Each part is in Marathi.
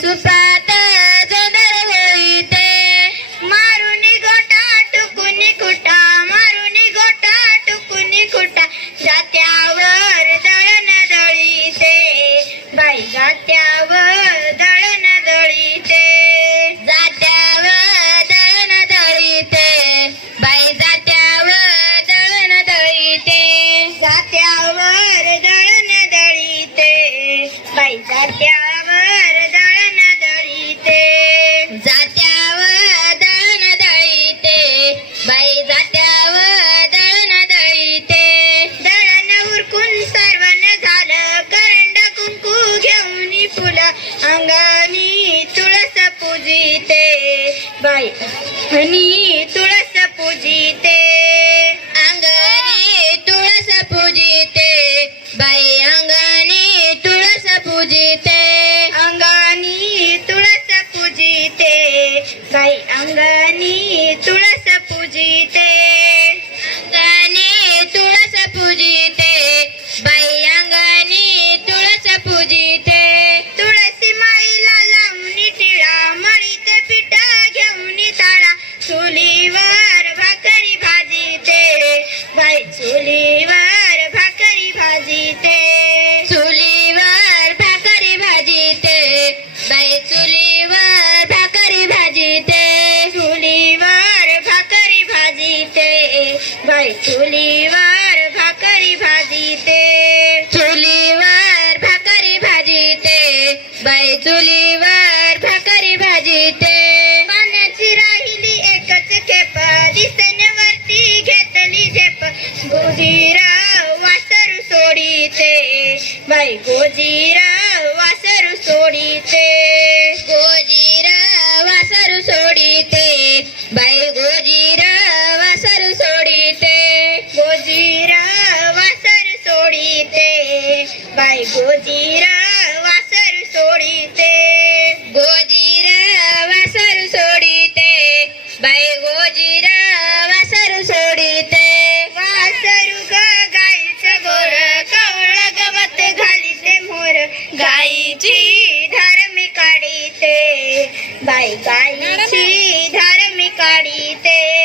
su अंगणी तुळस पूजिते. अंगणी तुळस पूजिते. बाई अंगणी तुळस पूजिते. अंगणी तुळस पूजिते. बाई अंगणी तुळस भाजीते चुलीवर भाकरी भाजीते. बाई चुलीवर भाकरी भाजीते. चुलीवर भाकरी भाजीते. बाई चुली बाई गोजीरा वासरू सोडिते. गोजिरा वासरू सोडिते. बायको जिरा वासरू सोडिते. गोजिरा वासरू सोडिते. बायको जिरा वासरू सोडिते. गोजिरा वासरू सोडिते. बायको बायकाईची धार्मिकाडी ते.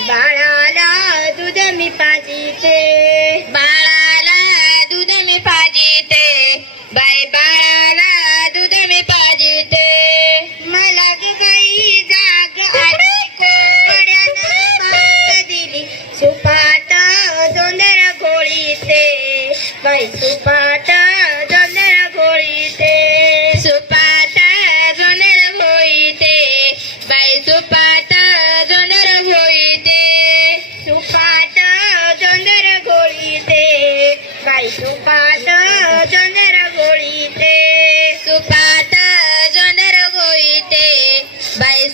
बाळाला दूध मी पाजिते. बाळाला दूध मी पाजिते. बाई बाळाला दूध मी पाजिते. मला काही जाग आली दिली. सुपात सोंदर गोळीते बाई सुपाता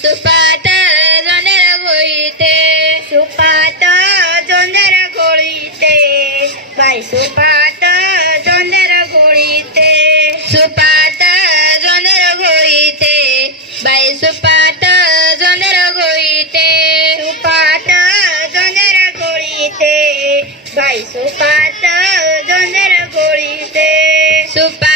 सुपरे सुपरको बाइस जोन्दरको सुपत जोन्द बाइस जोर गोइते सुपत जोन्द जोन्दरको सुप